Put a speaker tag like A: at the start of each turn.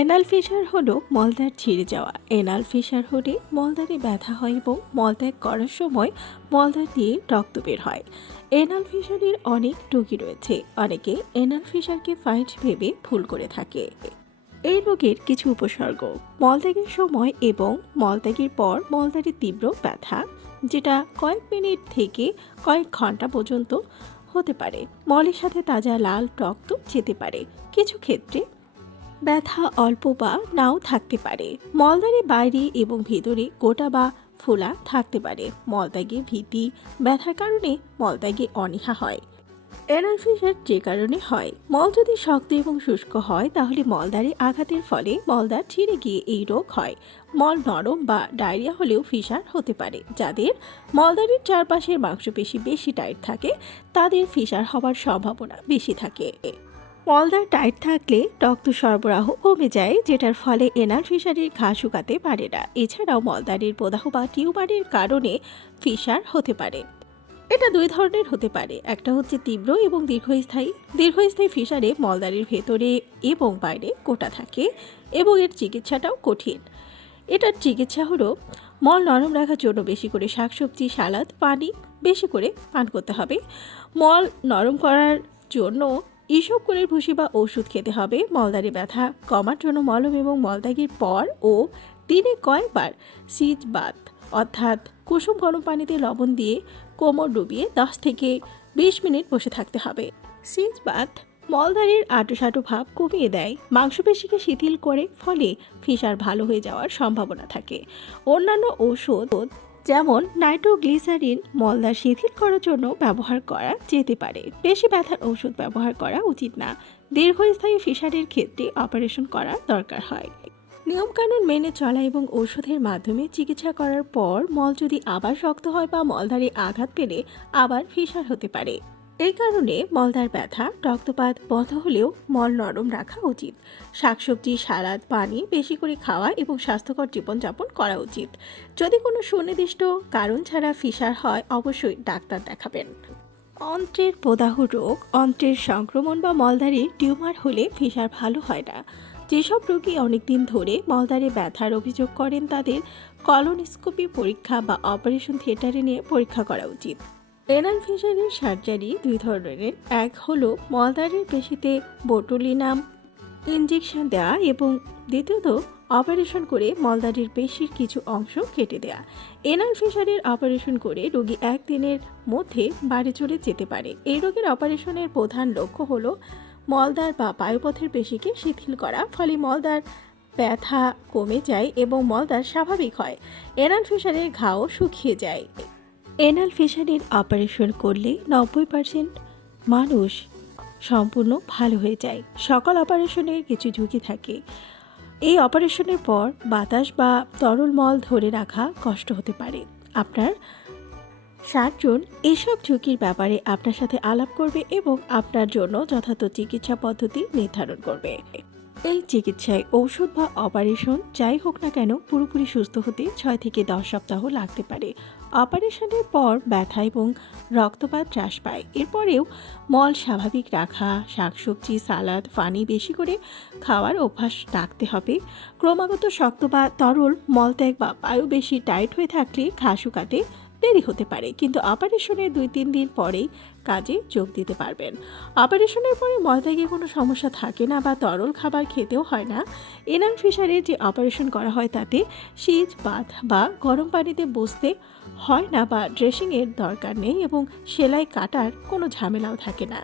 A: Anal fisher হলো মলদার ছিঁড়ে যাওয়া। এনাল ফিশার হলে মলদারে ব্যথা হয় এবং মলত্যাগ করার সময় মলদ্বার দিয়ে রক্ত বের হয়। এনাল ফিশারের অনেক রোগী রয়েছে। অনেকে এনাল ফিশারকে ফাইট ভেবে ভুল করে থাকে। এই রোগের কিছু উপসর্গ। মলত্যাগের সময় এবং মলত্যাগের পর মলদ্বারে তীব্র ব্যথা, যেটা কয়েক মিনিট থেকে কয়েক ঘণ্টা পর্যন্ত হতে পারে। মলের সাথে তাজা লাল রক্ত যেতে পারে। কিছু ক্ষেত্রে ব্যথা অল্প বা নাও থাকতে পারে। মলদারে বাইরে এবং ভেতরে গোটা বা ফোলা থাকতে পারে। মলত্যাগে ভীতি, ব্যথার কারণে মলত্যাগে অনীহা হয়। এনাল ফিশার যে কারণে হয়। মল যদি শক্ত এবং শুষ্ক হয়, তাহলে মলদারে আঘাতের ফলে মলদার ছিঁড়ে গিয়ে এই রোগ হয়। মল নরম বা ডায়রিয়া হলেও ফিশার হতে পারে। যাদের মলদারের চারপাশের মাংসপেশি বেশি টাইট থাকে, তাদের ফিশার হওয়ার সম্ভাবনা বেশি থাকে। মলদার টাইট থাকলে রক্ত সরবরাহ কমে যায়, যেটার ফলে এনাল ফিশারের ঘা শুকাতে পারে না। এছাড়াও মলদারির প্রদাহ বা টিউমারের কারণে ফিশার হতে পারে। এটা দুই ধরনের হতে পারে। একটা হচ্ছে তীব্র এবং দীর্ঘস্থায়ী। দীর্ঘস্থায়ী ফিশারে মলদারের ভেতরে এবং বাইরে কোটা থাকে এবং এর চিকিৎসাটাও কঠিন। এটার চিকিৎসা হলো মল নরম রাখার জন্য বেশি করে শাকসবজি, সালাদ, পানি বেশি করে পান করতে হবে। মল নরম করার জন্য ইসবগুলের ভুসি বা ওষুধ খেতে হবে। মলদারি ব্যথা, কমার জন্য মলম এবং মলত্যাগের পর ও দিনে কয়েকবার সিজ বাত, অর্থাৎ কুসুম গরম পানিতে লবণ দিয়ে কোমর ডুবিয়ে দশ থেকে বিশ মিনিট বসে থাকতে হবে। সিজ বাত মলদারির আঁটুসাঁটু ভাব কমিয়ে দেয়। মাংসপেশিকে শিথিল করে, ফলে ফিসার ভালো হয়ে যাওয়ার সম্ভাবনা থাকে। অন্যান্য ঔষধ যেমন নাইট্রোগ্লিসারিন মলদা শিথিল করার জন্য ব্যবহার করা যেতে পারে। বেশি ব্যথার ওষুধ ব্যবহার করা উচিত না। দীর্ঘস্থায়ী ফিশারের ক্ষেত্রে অপারেশন করা দরকার হয়। নিয়মকানুন মেনে চলা এবং ঔষধের মাধ্যমে চিকিৎসা করার পর মল যদি আবার শক্ত হয় বা মলধারে আঘাত পেলে আবার ফিসার হতে পারে। এই কারণে মলদার ব্যথা, রক্তপাত বন্ধ হলেও মল নরম রাখা উচিত। শাকসবজি, সালাদ, পানি বেশি করে খাওয়া এবং স্বাস্থ্যকর জীবনযাপন করা উচিত। যদি কোনো সুনির্দিষ্ট কারণ ছাড়া ফিশার হয়, অবশ্যই ডাক্তার দেখাবেন। অন্ত্রের প্রদাহ রোগ, অন্ত্রের সংক্রমণ বা মলদারির টিউমার হলে ফিশার ভালো হয় না। যেসব রোগী অনেকদিন ধরে মলদারে ব্যথার অভিযোগ করেন, তাদের কলোনোস্কোপি পরীক্ষা বা অপারেশন থিয়েটারে নিয়ে পরীক্ষা করা উচিত। এনাল ফিশারের সার্জারি দুই ধরনের। এক হলো মলদারের পেশিতে বোটুলিনাম ইঞ্জেকশন দেওয়া এবং দ্বিতীয়ত অপারেশন করে মলদারির পেশির কিছু অংশ কেটে দেওয়া এনাল ফিশারের অপারেশন করে রোগী একদিনের মধ্যে বাড়ি চলে যেতে পারে। এই রোগের অপারেশনের প্রধান লক্ষ্য হলো মলদার বা বায়ুপথের পেশিকে শিথিল করা, ফলে মলদার ব্যথা কমে যায় এবং মলদার স্বাভাবিক হয়। এনাল ফিশারের ঘাও শুকিয়ে যায়। এনাল ফিশারির অপারেশন করলে নব্বই পার্সেন্ট মানুষ সম্পূর্ণ ভালো হয়ে যায়। সকল অপারেশনের কিছু ঝুঁকি থাকে। এই অপারেশনের পর বাতাস বা তরল মল ধরে রাখা কষ্ট হতে পারে। আপনার সাতজন এসব ঝুঁকির ব্যাপারে আপনার সাথে আলাপ করবে এবং আপনার জন্য যথাযথ চিকিৎসা পদ্ধতি নির্ধারণ করবে। এই চিকিৎসায় ঔষধ বা অপারেশন যাই হোক না কেন পুরোপুরি সুস্থ হতে ছয় থেকে দশ সপ্তাহ লাগতে পারে। অপারেশনের পর ব্যথা এবং রক্তপাত হ্রাস পায়। এরপরেও মল স্বাভাবিক রাখা, শাকসবজি, সালাদ পানি বেশি করে খাওয়ার অভ্যাস রাখতে হবে। ক্রমাগত শক্ত বা তরল মলত্যাগ বা বায়ু বেশি টাইট হয়ে থাকলে ঘা শুকাতে দেরি হতে পারে, কিন্তু অপারেশনের দুই তিন দিন পরেই কাজে যোগ দিতে পারবেন। অপারেশনের পরে মলত্যাগে কোনো সমস্যা থাকে না বা তরল খাবার খেতেও হয় না। এনাম ফিশারে যে অপারেশন করা হয় তাতে শীত বাত বা গরম পানিতে বসতে হয় না বা ড্রেসিংয়ের দরকার নেই এবং সেলাই, কাটার কোনো ঝামেলাও থাকে না।